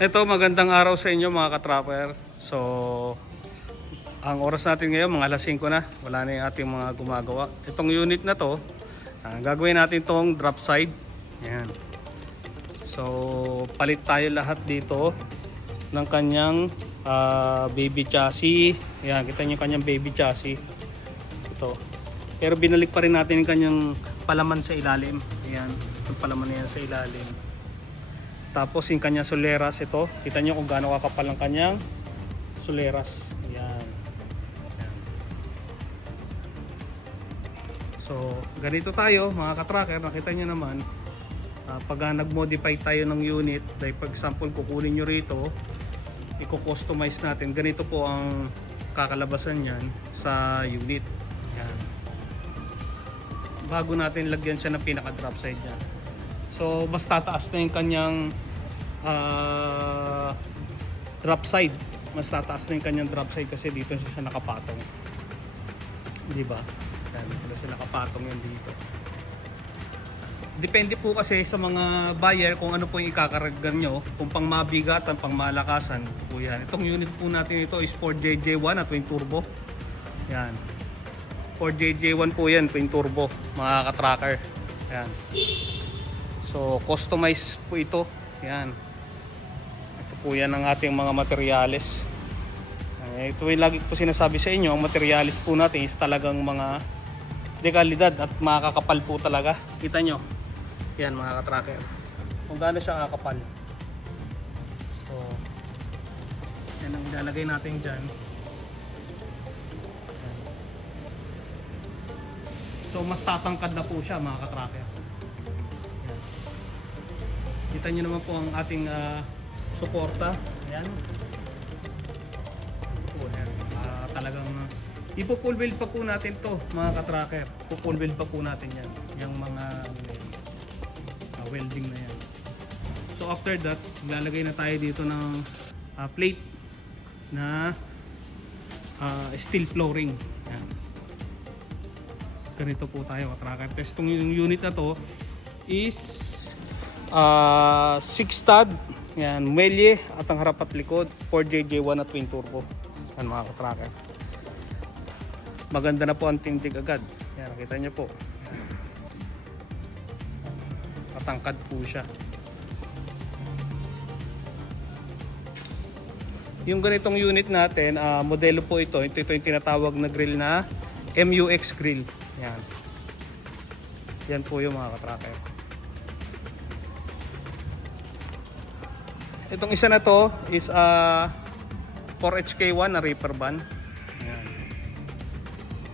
Ito, magandang araw sa inyo mga ka-trapper. So, ang oras natin ngayon mga alas 5 na. Wala na yung ating mga gumagawa. Itong unit na to, gagawin natin tong drop side. Ayan. So, palit tayo lahat dito ng kanyang baby chassis. Ayan, kita nyo yung kanyang baby chassis. Ito. Pero binalik pa rin natin yung kanyang palaman sa ilalim. Ayan, yung palaman na yan sa ilalim. Tapos yung kanyang soleras, ito. Kita nyo kung gaano kakapal ang kanyang soleras. Ayan. Ayan. So, ganito tayo mga ka-tracker. Nakita nyo naman, pag nag-modify tayo ng unit, like for example, kukunin nyo rito, i-customize natin. Ganito po ang kakalabasan yan sa unit. Ayan. Bago natin lagyan siya ng pinaka-drop side niya. So, mas tataas na yung kanyang drop side. Mas tataas na yung kanyang drop side kasi dito siya nakapatong. Di ba? Dito siya nakapatong yan dito. Depende po kasi sa mga buyer kung ano po yung ikakaraggan nyo. Kung pang mabigatan, pang malakasan. Ito po yan. Itong unit po natin ito is 4JJ1 at twin turbo. Yan. 4JJ1 po yan, twin turbo. Mga ka-tracker. Yan. So, customize po ito. Yan. Ito po yan ang ating mga materyales. Ito yung lagi po sinasabi sa inyo, ang materyales po natin is talagang mga dekalidad at makakapal po talaga. Kita nyo. Yan mga ka-tracker. Kung gaano siya kakapal. So, yan ang ilalagay natin dyan. Yan. So, mas tatangkad na po siya mga ka-tracker. Kita nyo naman po ang ating suporta. Ayan. Ayan. Talagang ipo-full build pa po natin to mga ka-tracker. Ipo-full build pa po natin yan. Yung mga welding na yan. So after that, lalagay na tayo dito ng plate na steel flooring. Ayan. Ganito po tayo ka-tracker. Tapos itong unit na to is 6 stud, yan, muelye at ang harap at likod, 4JJ1 at twin turbo. Yan mga ka-tracker. Maganda na po ang tindig agad. Yan, nakita nyo po. Matangkad po siya. Yung ganitong unit natin, modelo po ito. Ito yung tinatawag na grill na MUX grill. Yan. Yan po yung mga ka-tracker. Itong isa na to is 4HK1 na reaper van. Ayan.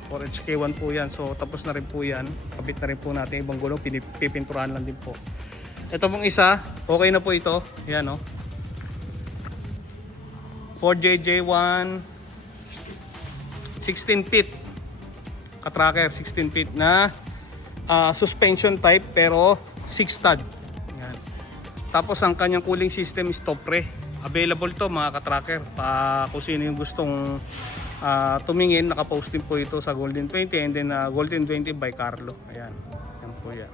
4HK1 po yan. So tapos na rin po yan. Kabit na rin po natin ibang gulong. Pipinturahan lang din po. Ito pong isa, okay na po ito. Ayan o. 4JJ1 16 feet. Ka-tracker 16 feet na suspension type pero 6 stud. Tapos ang kanyang cooling system is Topre. Available to mga ka-tracker. Kung sino yung gustong tumingin, nakapost din po ito sa Golden 20 and then Golden 20 by Carlo. Ayan. Yan po yan.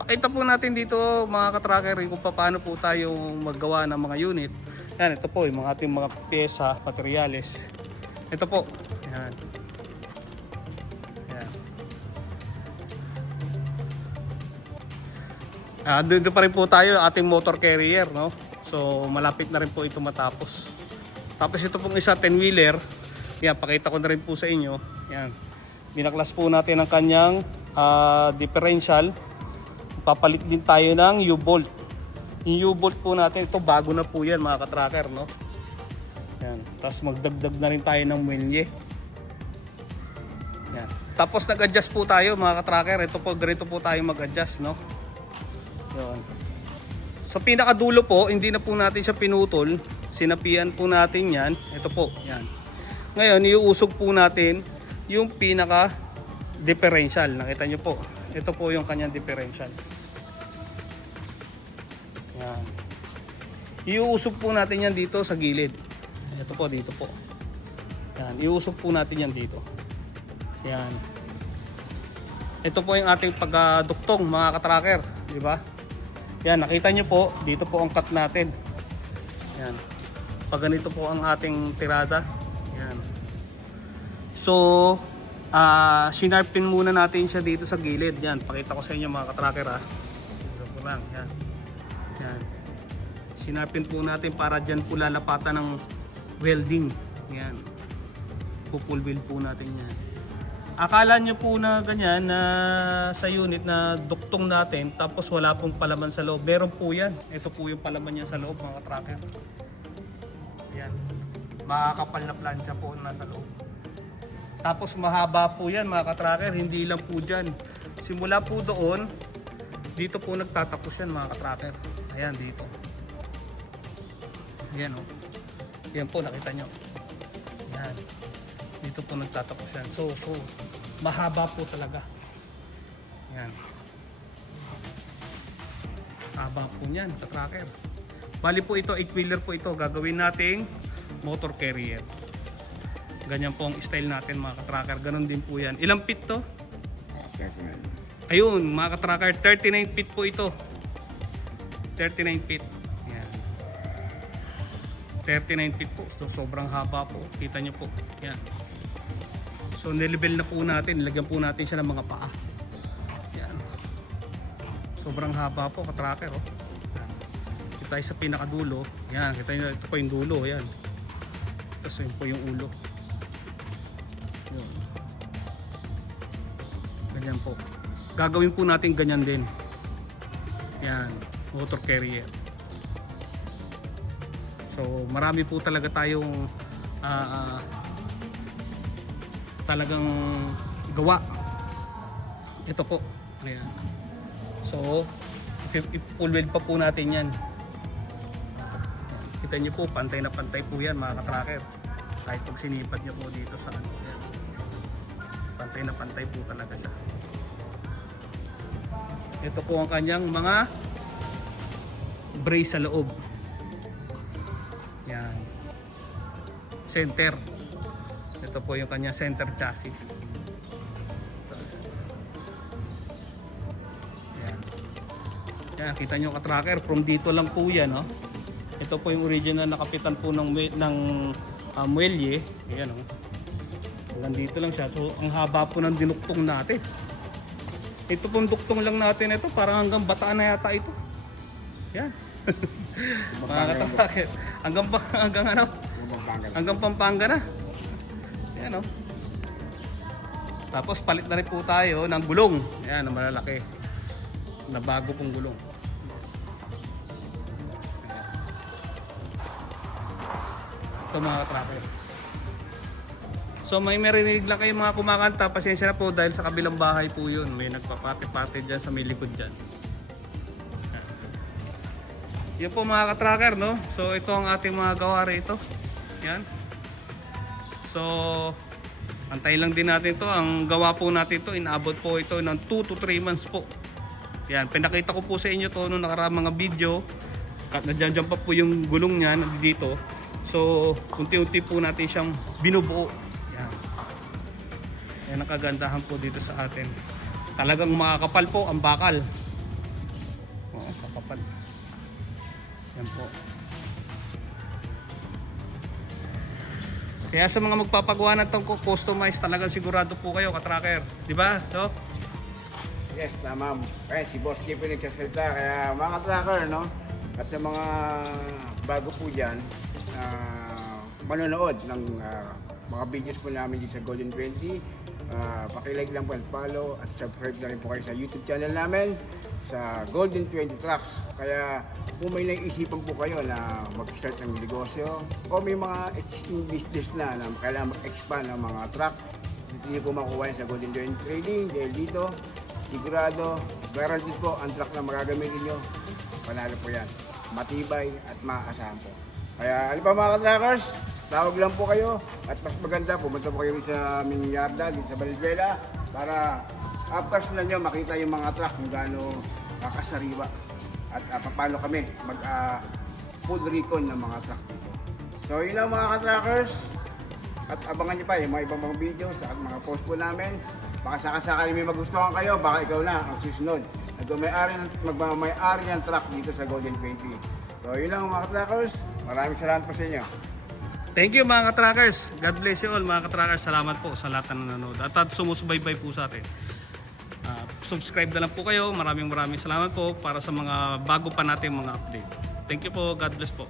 Pakita po natin dito mga ka-tracker kung paano po tayo maggawa ng mga unit. Yan, ito po yung mga ating mga pyesa, materyales. Ito po. Ayan. Doon pa rin po tayo ating motor carrier, no? So malapit na rin po ito matapos. Tapos ito pong isa 10-wheeler. Yan, pakita ko na rin po sa inyo. Yan. Binaklas po natin ang kanyang differential. Papalit din tayo ng U-bolt. Yung U-bolt po natin, ito bago na po yan mga ka-tracker, no? Yan. Tapos magdagdag na rin tayo ng muelye. Yan. Tapos nag-adjust po tayo mga ka-tracker. Ito po, ganito po tayo mag-adjust, no? Yun. Sa pinakadulo po, hindi na po natin siya pinutol. Sinapian po natin yan. Ito po, yan. Ngayon, iuusog po natin yung pinaka differential. Nakita nyo po. Ito po yung kanyang differential. Yan. Iuusog po natin yan dito sa gilid. Ito po, dito po. Yan. Iuusog po natin yan dito. Yan. Ito po yung ating pagduktong mga ka-tracker. Diba? Yan, nakita nyo po, dito po ang cut natin. Yan. Pag ganito po ang ating tirada. Yan. So, sinarpin muna natin siya dito sa gilid. Yan, pakita ko sa inyo mga katracker ha. Ito po lang, yan. Yan. Sinarpin po natin para dyan po lalapatan ng welding. Yan. Pupulweld po natin yan. Akala nyo po na ganyan na sa unit na duktong natin tapos wala pong palaman sa loob. Meron po yan. Ito po yung palaman niya sa loob mga katracker. Yan. Makakapal na plancha po nasa loob. Tapos mahaba po yan mga katracker. Hindi lang po dyan. Simula po doon, dito po nagtatapos yan mga katracker. Ayan dito. Yan o. Yan po nakita nyo. Yan. Dito po nagtatapos yan. So mahaba po talaga. Yan. Haba po yan, katracker. Bali po ito, 8-wheeler po ito. Gagawin nating motor carrier. Ganyan po ang style natin mga katracker. Ganon din po yan. Ilang feet to? Ayun mga katracker, 39 feet po ito. 39 feet. Yan. 39 feet po. So sobrang haba po. Kita nyo po. Yan. So nilevel na po natin, nilagyan po natin siya ng mga paa. Yan. Sobrang haba po katracker oh. Yan. Kita tayo sa pinakadulo. Yan, kita nyo, ito po yung dulo, yan. Tapos yun po yung ulo. Yun. Ganyan po. Gagawin po natin ganyan din. Yan, motor carrier. So marami po talaga tayong talagang gawa. Ito po. Ayan. So, full weld pa po natin yan. Kita nyo po, pantay na pantay po yan mga katracker. Kahit pag sinipad nyo po dito sa ano. Yan. Pantay na pantay po talaga siya. Ito po ang kanyang mga brace sa loob. Yan. Center. Ito po yung kanya center chassis. Yan. Yan, kita nyo katracker, from dito lang po yan. Oh. Ito po yung original na kapitan po ng muelye. Ayan, oh. Hanggang dito lang siya. So, ang haba po ng dinuktong natin. Ito pong duktong lang natin ito, parang hanggang Bataan na yata ito. Yan. Mga katracker. Hanggang ano? Hanggang Pampanga na. Ayan o. Tapos palit na rin po tayo ng gulong. Ayan, na malalaki. Na bago pong gulong. Ito mga katracker. So may marinig lang kayo mga kumakanta. Pasensya na po dahil sa kabilang bahay po yun. May nagpapate-pate dyan sa may likod dyan. Yan po mga katracker, no? So ito ang ating mga gawa rito. Yan. So, antay lang din natin to. Ang gawa po natin to, inaabot po ito ng 2 to 3 months po. Yan, pinakita ko po sa inyo to noong nakaraang mga video. Nandiyan pa po yung gulong niya dito. So, unti-unti po natin siyang binubuo. Yan. Yan ang kagandahan po dito sa atin. Talagang makakapal po ang bakal. Oo, kakapal. Yan po. Kaya sa mga magpapagawa ng itong customize, talagang sigurado po kayo, katracker. Di ba? So? Yes, tama. Kaya si Boss J po nagsasalita. Kaya mga katracker, no? At sa mga bago po dyan, manonood ng mga videos po namin dito sa Golden 20. Pakilike lang po at follow at subscribe na rin po kayo sa YouTube channel namin sa Golden 20 Trucks. Kaya kung may naisipan po kayo na mag-start ng negosyo o may mga existing business na kailangan mag-expand ng mga truck, dito niyo po makuha yan sa Golden 20 Trading. Dahil dito, sigurado, guaranteed po ang truck na magagamitin nyo. Panalo po yan. Matibay at maaasahan po. Kaya ano pa mga ka-trackers, tawag lang po kayo at mas maganda pumunta po kayo sa aming yarda dito sa Valenzuela para after na nyo makita yung mga truck kung gaano kakasariwa at paano kami mag full recon ng mga truck dito. So yun lang mga ka-trackers at abangan nyo pa yung mga ibang mga videos at mga post po namin. Baka sakasakali may magustuhan kayo, baka ikaw na ang susunod. Magmamay-ari ng truck dito sa Golden 20. So yun lang mga katrackers. Maraming salamat po sa inyo. Thank you mga katrackers. God bless you all mga katrackers. Salamat po sa lahat na nanonood at sumusubaybay po sa atin. Subscribe na lang po kayo. Maraming salamat po para sa mga bago pa natin mga update. Thank you po. God bless po.